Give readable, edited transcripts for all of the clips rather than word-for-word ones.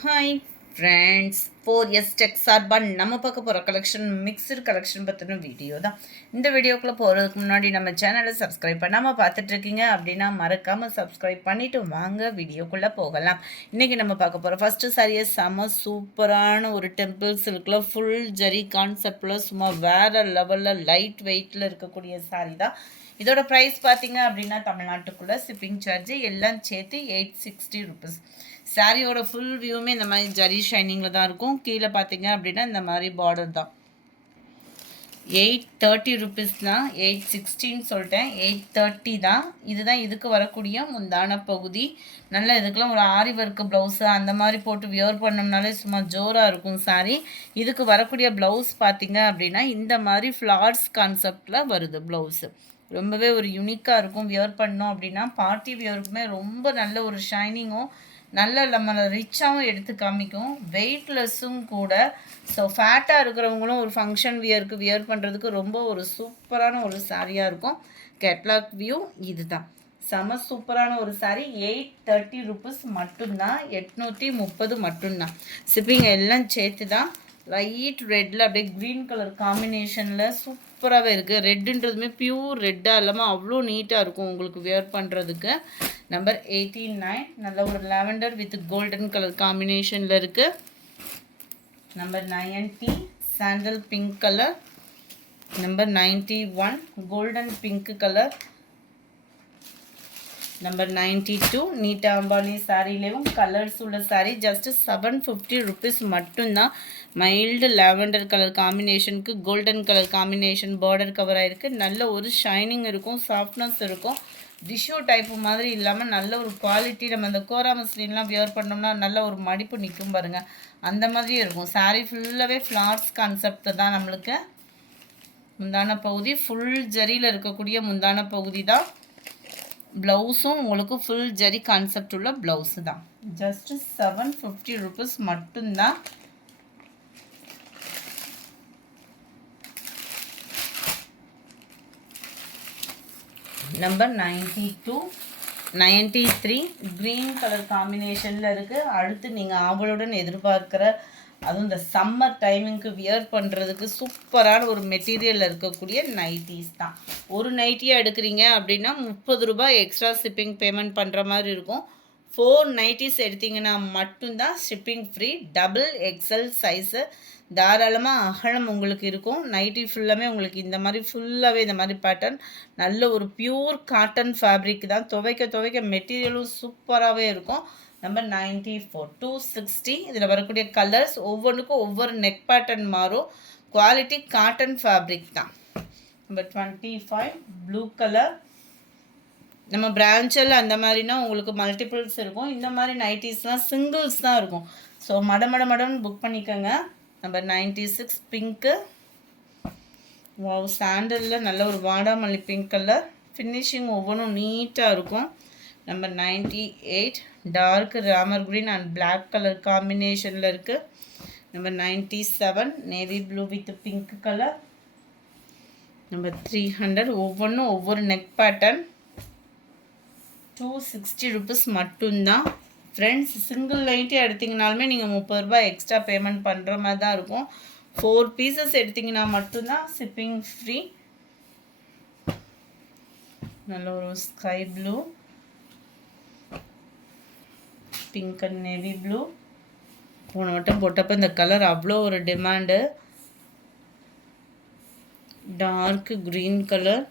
Hi friends, 4S tech சார்பாக நம்ம பார்க்க போகிற கலெக்ஷன் மிக்சடு கலெக்ஷன் பற்றின வீடியோ தான். இந்த வீடியோக்குள்ளே போகிறதுக்கு முன்னாடி நம்ம சேனலை சப்ஸ்கிரைப் பண்ணாமல் பார்த்துட்ருக்கீங்க அப்படின்னா மறக்காமல் சப்ஸ்கிரைப் பண்ணிவிட்டு வாங்க வீடியோக்குள்ளே போகலாம். இன்றைக்கி நம்ம பார்க்க போகிற ஃபஸ்ட்டு சாரியை செம சூப்பரான ஒரு டெம்பிள் சில்கில் ஃபுல் ஜரி கான்செப்டில் சும்மா வேறு லெவலில் லைட் வெயிட்டில் இருக்கக்கூடிய சாரி தான். இதோட ப்ரைஸ் பார்த்தீங்க அப்படின்னா தமிழ்நாட்டுக்குள்ளே ஷிப்பிங் சார்ஜ் எல்லாம் சேர்த்து 860 ருபீஸ். சாரியோட ஃபுல் வியூமே இந்த மாதிரி ஜரி ஷைனிங்கில் தான் இருக்கும். கீழே பார்த்தீங்க அப்படின்னா இந்த மாதிரி பார்டர் தான். 830 ருபீஸ் தான், 816 சொல்லிட்டேன், 830 தான். இதுதான் இதுக்கு வரக்கூடிய முந்தான பகுதி. நல்லா இதுக்கெல்லாம் ஒரு ஆரி ஒர்க்கு ப்ளவுஸு அந்த மாதிரி போட்டு வியர் பண்ணோம்னாலே சும்மா ஜோராக இருக்கும் சாரி. இதுக்கு வரக்கூடிய ப்ளவுஸ் பார்த்தீங்க அப்படின்னா இந்த மாதிரி ஃப்ளார்ஸ் கான்செப்டில் வருது ப்ளவுஸு. ரொம்பவே ஒரு யூனிக்காக இருக்கும். வியர் பண்ணோம் அப்படின்னா பார்ட்டி வியருக்குமே ரொம்ப நல்ல ஒரு ஷைனிங்கும் நல்ல நம்மளை ரிச்சாகவும் எடுத்து காமிக்கும். வெயிட்லெஸ்ஸும் கூட. ஸோ ஃபேட்டாக இருக்கிறவங்களும் ஒரு ஃபங்க்ஷன் வியருக்கு வியர் பண்ணுறதுக்கு ரொம்ப ஒரு சூப்பரான ஒரு சாரியாக இருக்கும். கேட்லாக் வியூ இது தான். செம சூப்பரான ஒரு சாரீ. 830 ருபீஸ் மட்டும்தான், 830 மட்டும்தான். ஷிப்பிங் எல்லாம் சேர்த்து தான். லைட் ரெட்டில் அப்படியே க்ரீன் கலர் காம்பினேஷனில் சூப்பராகவே இருக்குது. ரெட்டுன்றதுமே பியூர் ரெட்டாக இல்லாமல் அவ்வளோ நீட்டாக இருக்கும் உங்களுக்கு வியர் பண்ணுறதுக்கு. நம்பர் 89 நல்ல ஒரு லாவெண்டர் வித் கோல்டன் கலர் காம்பினேஷனில் இருக்குது. Number 90 sandal pink colour. Number 91 golden pink colour. Number 92 Nita Ambani சாரிலேயும் கலர்ஸ் உள்ள சாரீ. ஜஸ்ட் 750 ருபீஸ் மட்டும்தான். மைல்டு லாவெண்டர் கலர் காம்பினேஷனுக்கு golden colour combination border cover ஆகிருக்கு. நல்ல ஒரு ஷைனிங் இருக்கும், சாஃப்ட்னஸ் இருக்கும். டிஷ்யூ டைப்பு மாதிரி இல்லாமல் நல்ல ஒரு குவாலிட்டி. நம்ம இந்த கோரா மஸ்லின்லாம் வியர் பண்ணோம்னா நல்ல ஒரு மடிப்பு நிற்கும் பாருங்கள், அந்த மாதிரி இருக்கும். சாரீ ஃபுல்லாகவே ஃப்ளார்ஸ் கான்செப்ட் தான். நம்மளுக்கு முந்தான பகுதி ஃபுல் ஜரியில் இருக்கக்கூடிய முந்தான பகுதி தான். ப்ளவுஸும் உங்களுக்கு ஃபுல் ஜரி கான்செப்ட் உள்ள ப்ளவுஸு தான். ஜஸ்ட்டு 750 ருபீஸ் மட்டும்தான். நம்பர் 92 93 க்ரீன் கலர் காம்பினேஷனில் இருக்குது. அடுத்து நீங்கள் ஆவலுடன் எதிர்பார்க்குற, அதுவும் இந்த சம்மர் டைமிங்க்கு வியர் பண்ணுறதுக்கு சூப்பரான ஒரு மெட்டீரியலில் இருக்கக்கூடிய நைட்டிஸ் தான். ஒரு நைட்டியாக எடுக்கிறீங்க அப்படின்னா 30 ரூபாய் எக்ஸ்ட்ரா ஷிப்பிங் பேமெண்ட் பண்ணுற மாதிரி இருக்கும். 4 நைட்டிஸ் எடுத்திங்கன்னா மட்டும்தான் shipping free. Double XL size தாராளமாக அகலம் உங்களுக்கு இருக்கும். நைட்டி ஃபுல்லாமே உங்களுக்கு இந்த மாதிரி ஃபுல்லாகவே இந்த மாதிரி பேட்டர்ன். நல்ல ஒரு பியூர் காட்டன் ஃபேப்ரிக் தான். துவைக்க மெட்டீரியலும் சூப்பராகவே இருக்கும். நம்பர் 94 260. இதில் வரக்கூடிய கலர்ஸ் ஒவ்வொன்றுக்கும் ஒவ்வொரு நெக் பேட்டர்ன் மாறும். குவாலிட்டி காட்டன் ஃபேப்ரிக் தான். Number 25 blue colour. நம்ம பிரான்ச்சல் அந்த மாதிரினா உங்களுக்கு மல்டிபிள்ஸ் இருக்கும். இந்த மாதிரி நைட்டிஸ்லாம் சிங்கிள்ஸ் தான் இருக்கும். ஸோ மடன்னு புக் பண்ணிக்கோங்க. நம்பர் 96 பிங்க்கு. வாவ், சாண்டலில் நல்ல ஒரு வாடாமல்லி பிங்க் கலர். ஃபினிஷிங் ஒவ்வொன்றும் நீட்டாக இருக்கும். Number 98 dark Ramar green and black colour காம்பினேஷனில் இருக்குது. Number 97 navy blue with pink colour. Number 300 ஒவ்வொன்றும் ஒவ்வொரு நெக் பேட்டர்ன். 260 ருபீஸ் மட்டும்தான். ஃப்ரெண்ட்ஸ், சிங்கிள் நைட்டி எடுத்திங்கனாலுமே நீங்கள் 30 ரூபாய் எக்ஸ்ட்ரா பேமெண்ட் பண்ணுற மாதிரி தான் இருக்கும். 4 பீசஸ் எடுத்திங்கன்னா மட்டும்தான் ஷிப்பிங் ஃப்ரீ. நல்ல ஒரு sky blue, pink and navy blue. போன வட்டம் போட்டப்போ இந்த கலர் அவ்வளோ ஒரு டிமாண்டு. Dark green colour.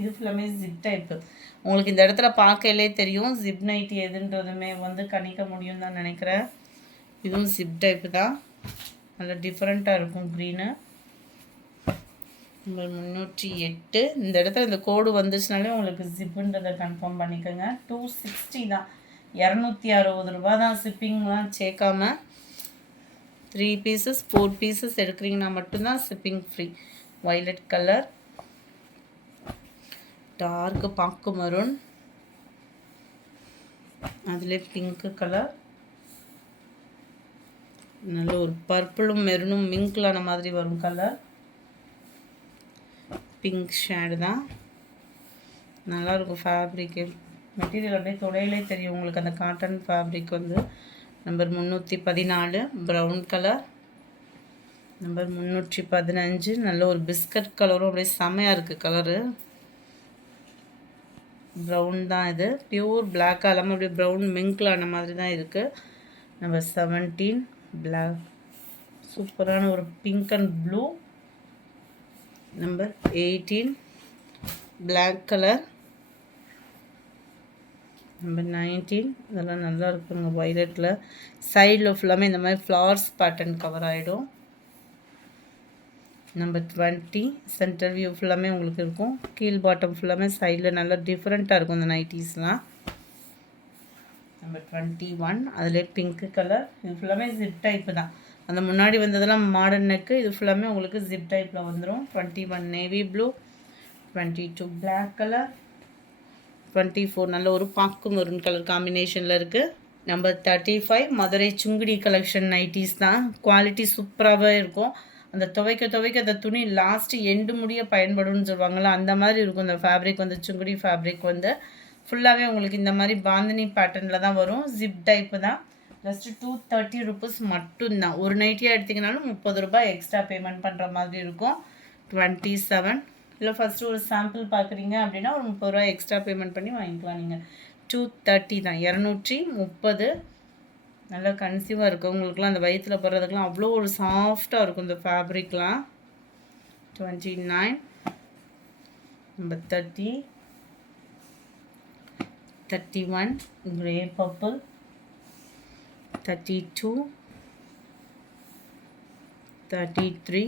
இது ஃபுல்லாமே ஜிப் டைப்பு. உங்களுக்கு இந்த இடத்துல பார்க்கலே தெரியும் ஜிப் நைட்டி எதுன்றதுமே கணிக்க முடியும் தான் நினைக்கிறேன். இதுவும் ஜிப் டைப்பு தான். நல்லா டிஃப்ரெண்ட்டாக இருக்கும் க்ரீனு. நம்பர் 308. இந்த இடத்துல இந்த கோடு வந்துச்சுனாலே உங்களுக்கு ஜிப்புன்றதை கன்ஃபார்ம் பண்ணிக்கோங்க. 260 தான். 260 ரூபா தான் ஷிப்பிங்லாம் சேர்க்காம. 3 பீசஸ் 4 பீசஸ் எடுக்கிறீங்கன்னா மட்டும்தான் shipping free. Violet colour, dark பாக்கு மரூன், அதில் பிங்க் கலர். நல்ல ஒரு பர்பிளும் மெரூனும் மிங்க்லான மாதிரி வரும் கலர். பிங்க் ஷேடு தான். நல்லாயிருக்கும் ஃபேப்ரிக்கு. மெட்டீரியல் அப்படியே தொடையிலே தெரியும் உங்களுக்கு அந்த cotton fabric number 314 brown colour. Number 315 நல்ல ஒரு பிஸ்கட் கலரும் அப்படியே செமையாக இருக்குது கலரு. ப்ரௌன் தான் இது, பியூர் பிளாக் இல்லாமல் அப்படியே ப்ரௌன் மிங்கில் ஆன மாதிரி தான் இருக்குது. நம்பர் 17 பிளாக், சூப்பரான ஒரு pink and blue. Number 18 black colour. Number 19 இதெல்லாம் நல்லா இருக்குங்க வைலட்டில். சைடில் ஃபுல்லாமே இந்த மாதிரி ஃப்ளவர்ஸ் பேட்டர்ன் கவர் ஆகிடும். நம்பர் 20 சென்டர் வியூ ஃபுல்லாமே உங்களுக்கு இருக்கும். கீழ் பாட்டம் ஃபுல்லாமே சைடில் நல்லா டிஃப்ரெண்ட்டாக இருக்கும் இந்த நைட்டிஸ்லாம். நம்பர் 21 அதிலே பிங்க்கு கலர். இது ஃபுல்லாமே ஜிப் டைப்பு தான். அந்த முன்னாடி வந்ததெல்லாம் மாடர்ன் நெக்கு, இது ஃபுல்லாமே உங்களுக்கு ஜிப் டைப்பில் வந்துடும். 21 நேவி ப்ளூ. 22 black colour. 24 நல்ல ஒரு பாக்கு மெரூன் கலர் காம்பினேஷனில் இருக்குது. Number 35 Madurai Sungudi collection nighties தான். குவாலிட்டி சூப்பராகவே இருக்கும். அந்த துவைக்க அந்த துணி லாஸ்ட்டு எண்டு முடிய பயன்படும்னு சொல்லுவாங்கள்ல, அந்த மாதிரி இருக்கும். இந்த ஃபேப்ரிக் வந்து சுங்குடி ஃபேப்ரிக் வந்து ஃபுல்லாகவே உங்களுக்கு இந்த மாதிரி பாந்தினி பேட்டர்னில் தான் வரும். ஜிப் டைப்பு தான். ஜஸ்ட்டு 230 ருபீஸ் மட்டும்தான். ஒரு நைட்டியாக எடுத்திங்கனாலும் 30 ரூபாய் எக்ஸ்ட்ரா பேமெண்ட் பண்ணுற மாதிரி இருக்கும். 27 இல்லை ஃபஸ்ட்டு ஒரு சாம்பிள் பார்க்குறீங்க அப்படின்னா ஒரு 30 ரூபா எக்ஸ்ட்ரா பேமெண்ட் பண்ணி வாங்கிக்கலாம் நீங்கள். 230 தான், 230. நல்லா கன்சீவாக இருக்கும். உங்களுக்குலாம் அந்த வயிற்றில் போடுறதுக்கெலாம் அவ்வளோ ஒரு சாஃப்டாக இருக்கும் இந்த ஃபேப்ரிக்லாம். 29 நம்பர் 30 31 கிரே பர்பிள். 32 33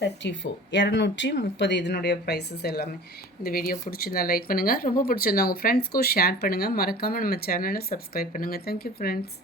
34 230 இதனுடைய ப்ரைஸஸ் எல்லாமே. இந்த வீடியோ பிடிச்சிருந்தா லைக் பண்ணுங்கள், ரொம்ப பிடிச்சிருந்தா உங்கள் ஃப்ரெண்ட்ஸ்க்கும் ஷேர் பண்ணுங்கள். மறக்காமல் நம்ம சேனலை சப்ஸ்கிரைப் பண்ணுங்கள். Thank you friends.